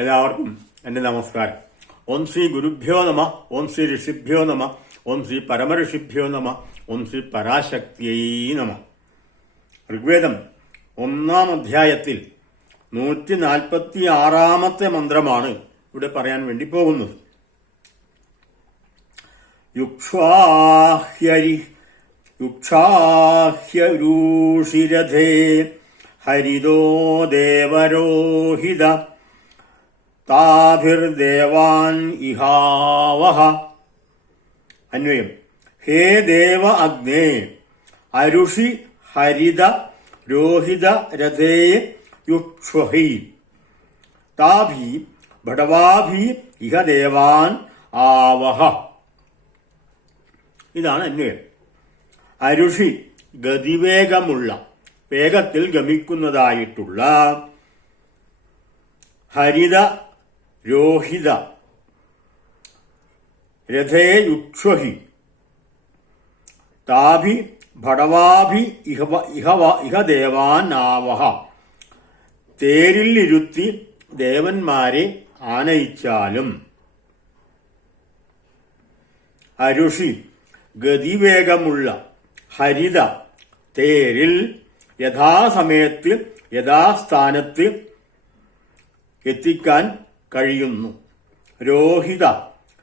എല്ലാവർക്കും എൻ്റെ നമസ്കാരം. ഓം ശ്രീ ഗുരുഭ്യോ നമ, ഓം ശ്രീ ഋഷിഭ്യോ നമ, ഓം ശ്രീ പരമഋഷിഭ്യോ നമ, ഓം ശ്രീ പരാശക്തിയൈ നമ. ഋഗ്വേദം 1-ാം അധ്യായത്തിൽ 146-ാമത്തെ മന്ത്രമാണ് ഇവിടെ പറയാൻ വേണ്ടി പോകുന്നത്. യുക്ഷാഹ്യരൂഷിരഥേ ഹരിതോ ദേവരോഹിത താഭിർദേവാൻ ഇഹാവഹ. അന്വയം: ഹേ ദേവ അഗ്നേ അരുഷി ഹരിത രോഹിത രഥേ യുക്ഷുഹൈ താഭി ഭടവാഭി ഇഹ ദേവാൻ ആവഹ. ഇതാണ് അന്വയം. അരുഷി ഗതിവേഗമുള്ള, വേഗത്തിൽ ഗമിക്കുന്നതായിട്ടുള്ള, ഹരിത രോഹിത രഥേ യുക്ഷുഹി താഭി ഭടവാഭി ഇഹ ദേവാൻ ആവഹ. തേരിൽ ഇരുത്തി ദേവന്മാരെ ആനയിച്ചാലും. അരുഷി ഗതിവേഗമുള്ള, ഹരിത തേരിൽ യഥാസമയത്ത് യഥാസ്ഥാനത്ത് എത്തിക്കാൻ കഴിയുന്നു. രോഹിത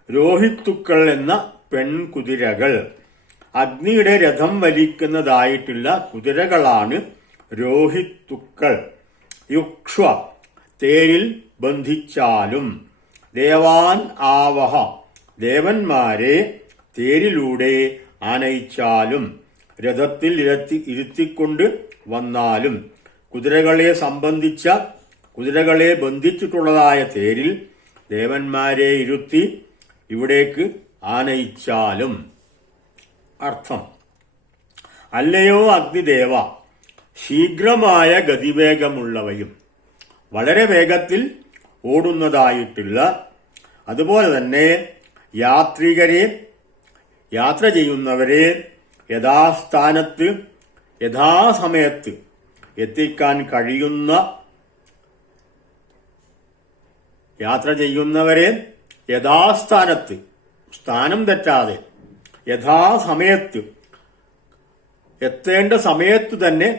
രോഹിത്തുക്കൾ എന്ന പെൺകുതിരകൾ, അഗ്നിയുടെ രഥം വലിക്കുന്നതായിട്ടുള്ള കുതിരകളാണ് രോഹിത്തുക്കൾ. യുക്ഷ്വ തേരിൽ ബന്ധിച്ചാലും. ദേവാൻ ആവഹ ദേവന്മാരെ തേരിലൂടെ ആനയിച്ചാലും. രഥത്തിൽ ഇരുത്തിക്കൊണ്ട് വന്നാലും. കുതിരകളെ ബന്ധിച്ചിട്ടുള്ളതായ തേരിൽ ദേവന്മാരെ ഇരുത്തി ഇവിടേക്ക് ആനയിച്ചാലും. അർത്ഥം: അല്ലയോ അഗ്നിദേവ, ശീഘ്രമായ ഗതിവേഗമുള്ളവയും വളരെ വേഗത്തിൽ ഓടുന്നതായിട്ടുള്ള, അതുപോലെ തന്നെ യാത്ര ചെയ്യുന്നവരെ യഥാസ്ഥാനത്ത് യഥാസമയത്ത് എത്തിക്കാൻ കഴിയുന്ന, യാത്ര ചെയ്യുന്നവരെ യഥാസ്ഥാനത്ത് സ്ഥാനം തെറ്റാതെ യഥാസമയത്ത് എത്തേണ്ട സമയത്ത് തന്നെ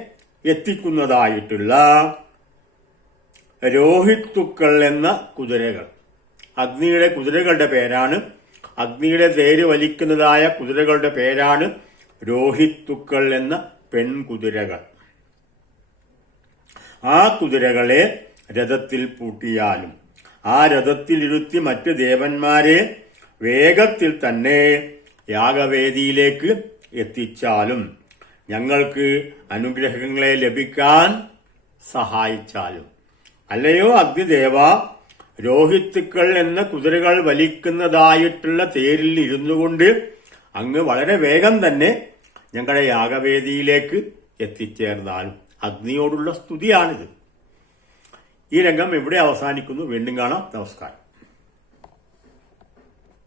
എത്തിക്കുന്നതായിട്ടുള്ള രോഹിത്തുക്കൾ എന്ന കുതിരകൾ. അഗ്നിയുടെ കുതിരകളുടെ പേരാണ്, അഗ്നിയുടെ തേര് വലിക്കുന്നതായ കുതിരകളുടെ പേരാണ് രോഹിത്തുക്കൾ എന്ന പെൺകുതിരകൾ. ആ കുതിരകളെ രഥത്തിൽ പൂട്ടിയാലും ആ രഥത്തിലിരുത്തി മറ്റ് ദേവന്മാരെ വേഗത്തിൽ തന്നെ യാഗവേദിയിലേക്ക് എത്തിച്ചാലും, ഞങ്ങൾക്ക് അനുഗ്രഹങ്ങളെ ലഭിക്കാൻ സഹായിച്ചാലും. അല്ലയോ അഗ്നിദേവ, രോഹിത്തുക്കൾ എന്ന കുതിരകൾ വലിക്കുന്നതായിട്ടുള്ള തേരിൽ ഇരുന്നുകൊണ്ട് അങ്ങ് വളരെ വേഗം തന്നെ ഞങ്ങളുടെ യാഗവേദിയിലേക്ക് എത്തിച്ചേർന്നാലും. അഗ്നിയോടുള്ള സ്തുതിയാണിത്. ഈ രംഗം ഇവിടെ അവസാനിക്കുന്നു. വീണ്ടും കാണാം. നമസ്കാരം.